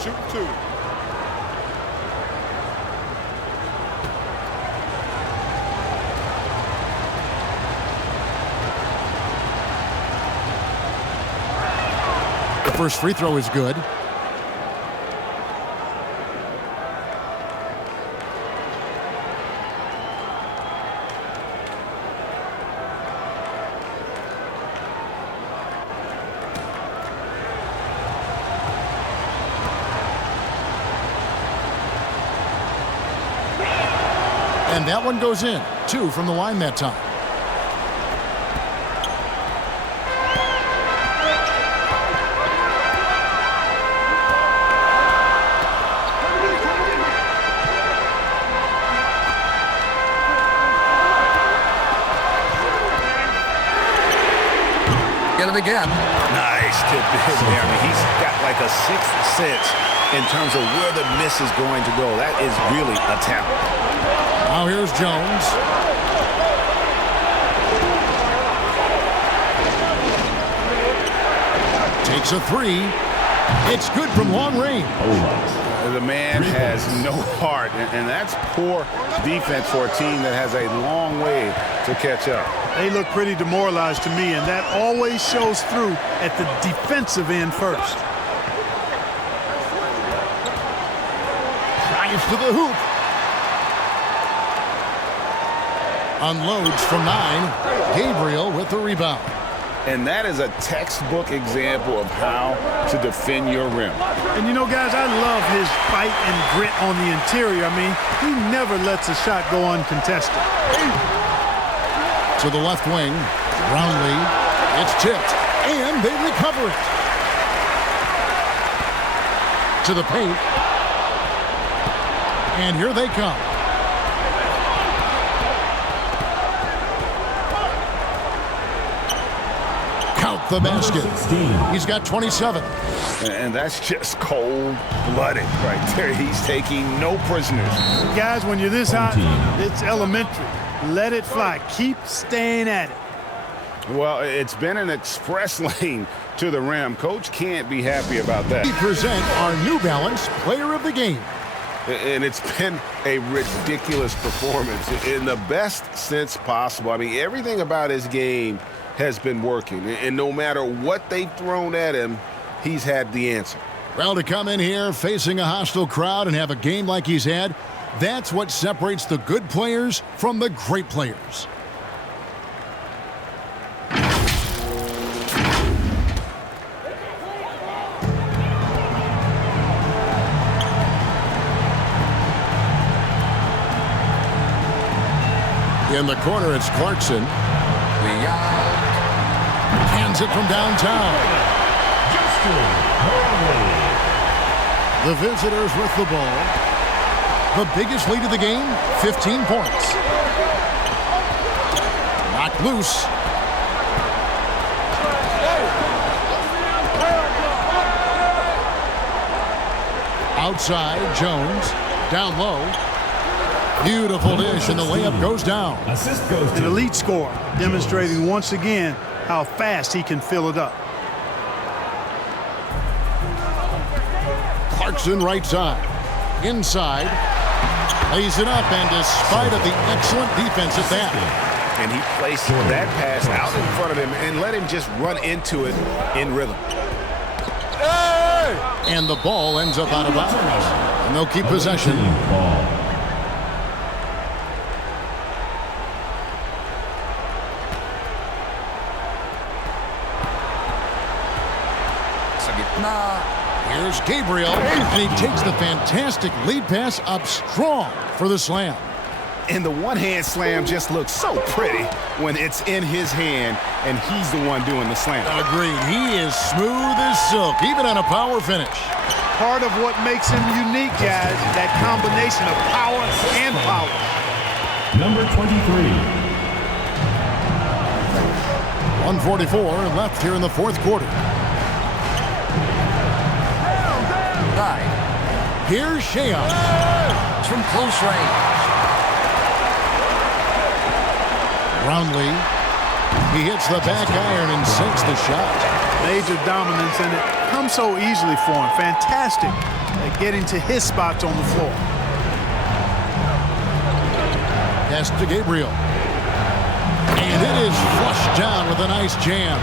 Shoot 2. The first free throw is good. And that one goes in. 2 from the line that time. Get it again. Nice tip to hit there. I mean, he's got like a 6th sense in terms of where the miss is going to go. That is really a talent. Now here's Jones. Takes a 3. It's good from long range. The man has no heart, and that's poor defense for a team that has a long way to catch up. They look pretty demoralized to me, and that always shows through at the defensive end first. Drives to the hoop. Unloads from 9. Gabriel with the rebound. And that is a textbook example of how to defend your rim. And you know, guys, I love his fight and grit on the interior. I mean, he never lets a shot go uncontested. To the left wing, Brownlee. It's tipped, and they recover it. To the paint. And here they come. Count the basket. He's got 27. And that's just cold-blooded right there. He's taking no prisoners. Guys, when you're this hot, it's elementary. Let it fly. Keep staying at it. Well, it's been an express lane to the rim. Coach can't be happy about that. We present our New Balance Player of the Game. And it's been a ridiculous performance in the best sense possible. I mean, everything about his game has been working. And no matter what they've thrown at him, he's had the answer. Well, to come in here facing a hostile crowd and have a game like he's had, that's what separates the good players from the great players. In the corner, it's Clarkson. Hands it from downtown. The visitors with the ball. The biggest lead of the game, 15 points. Knocked loose. Outside, Jones. Down low. Beautiful dish, and the layup goes down. Assist goes to an elite scorer, demonstrating once again how fast he can fill it up. Clarkson right side. Inside. Lays it up, and despite of the excellent defense at that. And he placed that pass out in front of him and let him just run into it in rhythm. And the ball ends up out of bounds. And they'll keep possession. Here's Gabriel, and he takes the fantastic lead pass up strong for the slam. And the one-hand slam just looks so pretty when it's in his hand and he's the one doing the slam. Agreed. He is smooth as silk, even on a power finish. Part of what makes him unique, guys, that combination of power and power. Number 23. 1:44 left here in the fourth quarter. Here's Shea. It's from close range. Brownlee. He hits the back iron and sinks the shot. Major dominance, and it comes so easily for him. Fantastic at getting to his spots on the floor. Pass to Gabriel. And it is flushed down with a nice jam.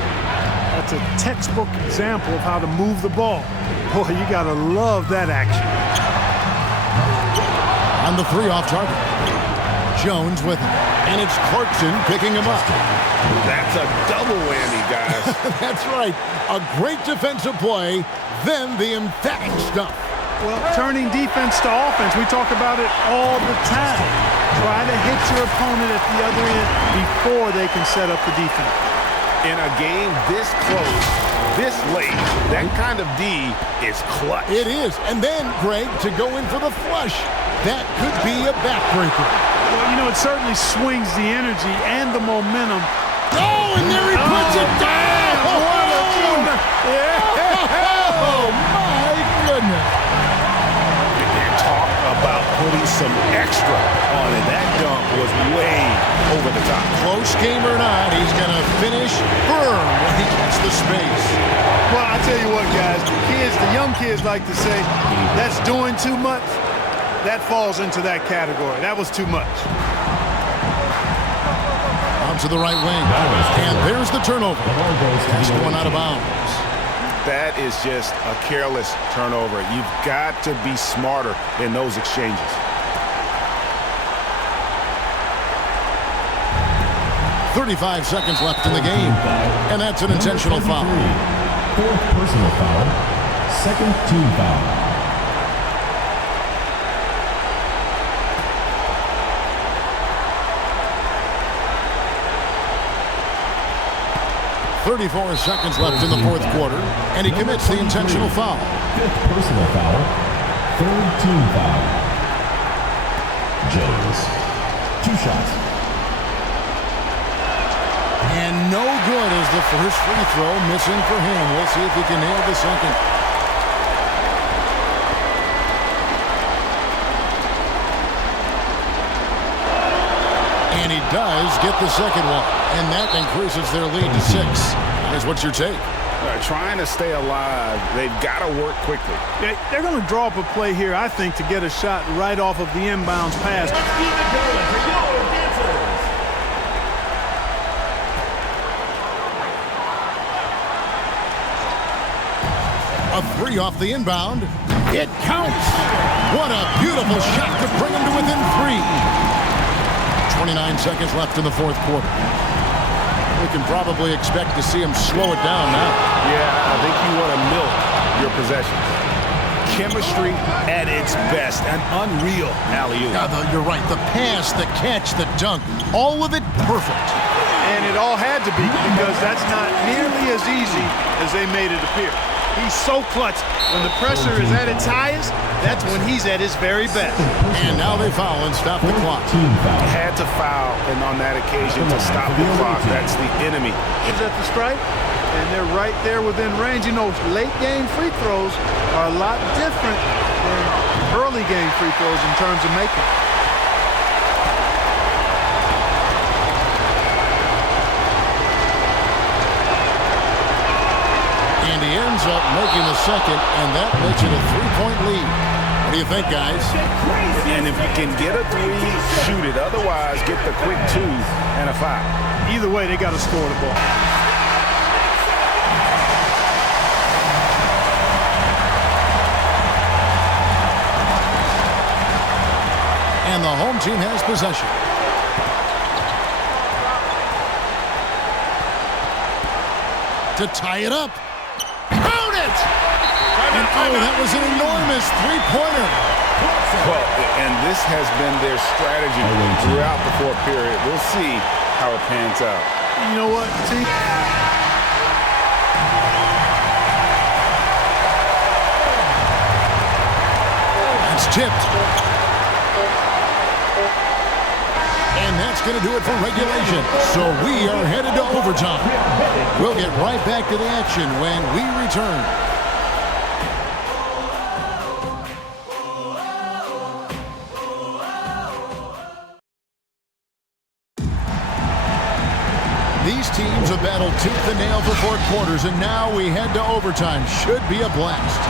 That's a textbook example of how to move the ball. Boy, you got to love that action. On the three off target. Jones with it. And it's Clarkson picking him up. That's a double whammy, guys. That's right. A great defensive play, then the emphatic stuff. Well, turning defense to offense, we talk about it all the time. Try to hit your opponent at the other end before they can set up the defense. In a game this close, this late, that kind of D is clutch. It is. And then, Greg, to go in for the flush. That could be a backbreaker. Well, you know, it certainly swings the energy and the momentum. Oh, and there he puts it down! Oh, my goodness. And talk about putting some extra on it. That dunk was way over the top. Close game or not, he's going to finish firm when he gets the space. Well, I tell you what, guys, the young kids like to say, that's doing too much. That falls into that category. That was too much. On to the right wing. And there's the turnover. That's going out of bounds. That is just a careless turnover. You've got to be smarter in those exchanges. .35 seconds left in the game. And that's an intentional foul. Fourth personal foul. Second team foul. 34 seconds left in the fourth quarter, and he commits the intentional foul. Fifth personal foul. Third team foul. Jones. 2 shots. And no good as the first free throw missing for him. We'll see if he can nail the second. And he does get the second one. And that increases their lead to 6. Is what's your take? Trying to stay alive, they've got to work quickly. They're going to draw up a play here, I think, to get a shot right off of the inbounds pass. A 3 off the inbound. It counts. What a beautiful shot to bring him to within 3. 29 seconds left in the fourth quarter. We can probably expect to see him slow it down now. Yeah, I think you want to milk your possessions. Chemistry at its best. An unreal alley-oop. Yeah, you're right. The pass, the catch, the dunk, all of it perfect. And it all had to be, because that's not nearly as easy as they made it appear. He's so clutch. When the pressure is at its highest, that's when he's at his very best. And now they foul and stop the clock. Had to foul, and on that occasion to stop the clock. That's the enemy. He's at the stripe, and they're right there within range. You know, late game free throws are a lot different than early game free throws in terms of making. And he ends up making taking the second, and that makes it a 3-point lead. What do you think, guys? And if you can get a 3, shoot it. Otherwise, get the quick 2 and a foul. Either way, they got to score the ball. And the home team has possession. To tie it up. Count it! And that was an enormous three-pointer. Well, and this has been their strategy throughout the fourth period. We'll see how it pans out. You know what, T? That's tipped. And that's going to do it for regulation. So we are headed to overtime. We'll get right back to the action when we return. These teams have battled tooth and nail for 4 quarters, and now we head to overtime. Should be a blast.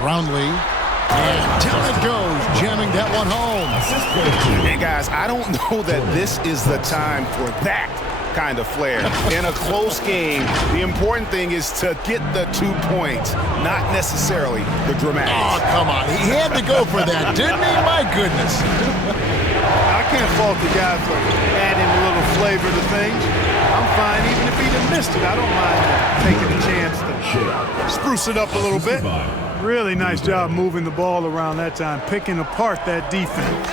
Brownlee, and down it goes, jamming that one home. And guys, I don't know that this is the time for that kind of flair. In a close game, the important thing is to get the 2 points, not necessarily the dramatics. Oh, come on. He had to go for that, didn't he? My goodness. I can't fault the guy for adding a little flavor to things. I'm fine even if he'd have missed it. I don't mind taking a chance to spruce it up a little bit. Really nice job moving the ball around that time, picking apart that defense.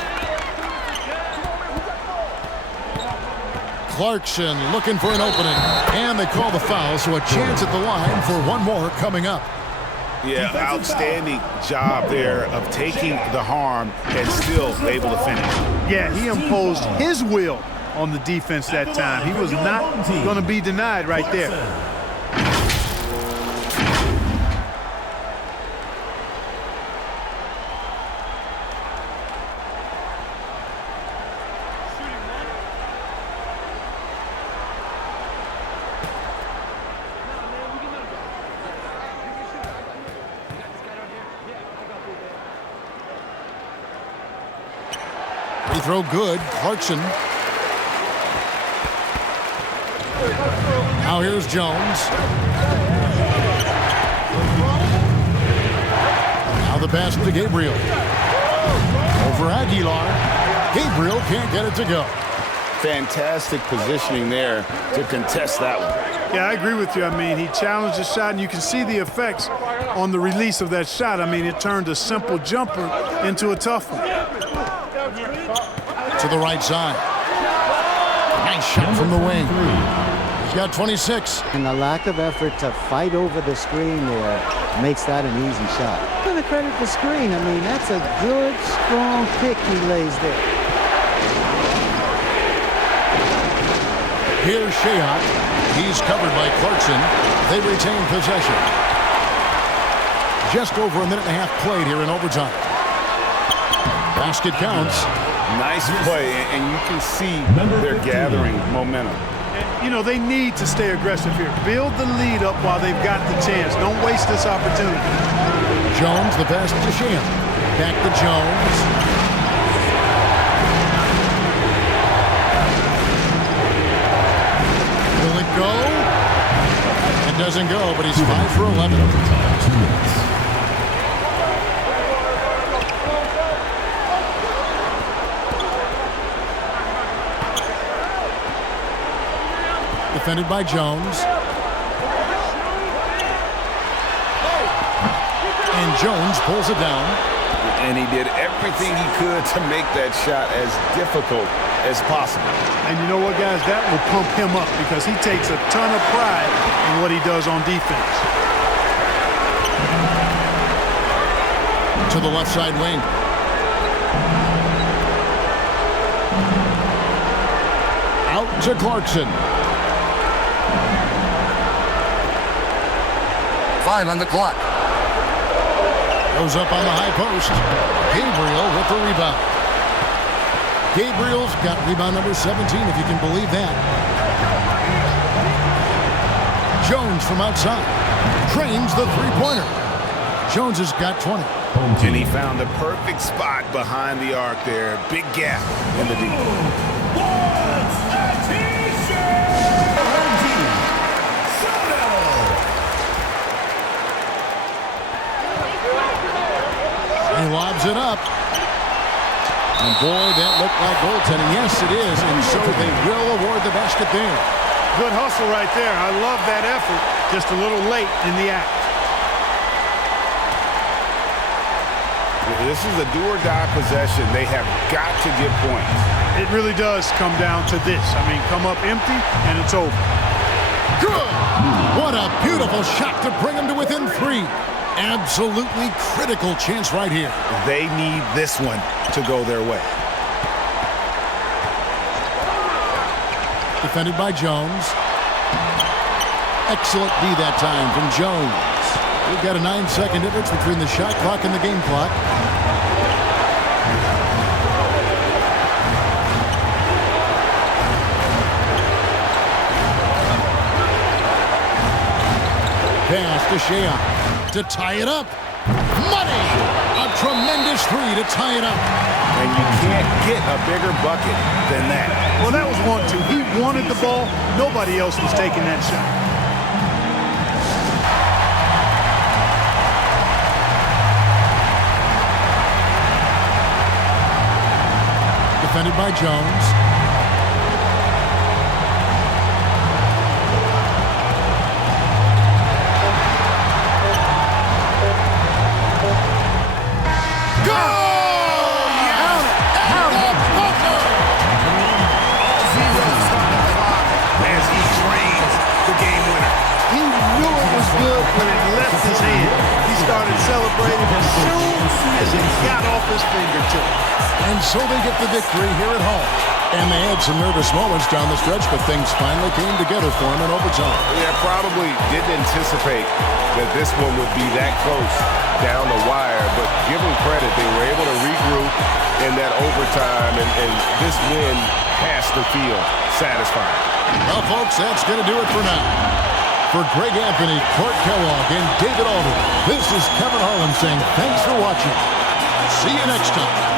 Clarkson looking for an opening, and they call the foul, so a chance at the line for one more coming up. Yeah, outstanding job there of taking the harm and still able to finish. Yeah, he imposed his will on the defense that time. He was not going to be denied right there. Free throw good. Clarkson. Now here's Jones. Now the pass to Gabriel. Over Aguilar. Gabriel can't get it to go. Fantastic positioning there to contest that one. Yeah, I agree with you. I mean, he challenged the shot, and you can see the effects on the release of that shot. I mean, it turned a simple jumper into a tough one. To the right side. Nice shot from the wing. He's got 26. And the lack of effort to fight over the screen there makes that an easy shot. I'm going to credit the screen. I mean, that's a good, strong pick he lays there. Here's Shayok. He's covered by Clarkson. They retain possession. Just over a minute and a half played here in overtime. Basket counts. Nice play, and you can see they're gathering momentum. You know, they need to stay aggressive here. Build the lead up while they've got the chance. Don't waste this opportunity. Jones, the pass to Shayok. Back to Jones. Will it go? It doesn't go, but he's 5 for 11. Defended by Jones. And Jones pulls it down. And he did everything he could to make that shot as difficult as possible. And you know what, guys? That will pump him up because he takes a ton of pride in what he does on defense. To the left side wing. Out to Clarkson. 5 on the clock. Goes up on the high post. Gabriel with the rebound. Gabriel's got rebound number 17, if you can believe that. Jones from outside. Drains the three-pointer. Jones has got 20. And he found the perfect spot behind the arc there. Big gap in the deep. He lobs it up. And boy, that looked like goaltending. Yes, it is. And so they will award the basket there. Good hustle right there. I love that effort. Just a little late in the act. This is a do-or-die possession. They have got to get points. It really does come down to this. I mean, come up empty, and it's over. Good! What a beautiful shot to bring them to within 3. Absolutely critical chance right here. They need this one to go their way. Defended by Jones. Excellent D that time from Jones. We've got a 9-second difference between the shot clock and the game clock. Pass to Shea to tie it up. Money! A tremendous 3 to tie it up. And you can't get a bigger bucket than that. Well, that was 1-2. He wanted the ball. Nobody else was taking that shot. Defended by Jones. When it left his hand, he started celebrating as soon as it got off his fingertips. And so they get the victory here at home. And they had some nervous moments down the stretch, but things finally came together for them in overtime. Yeah, probably didn't anticipate that this one would be that close down the wire, but give them credit. They were able to regroup in that overtime, and this win has to feel satisfying. Well, folks, that's going to do it for now. For Greg Anthony, Court Kellogg, and David Alden, this is Kevin Harlan saying thanks for watching. See you next time.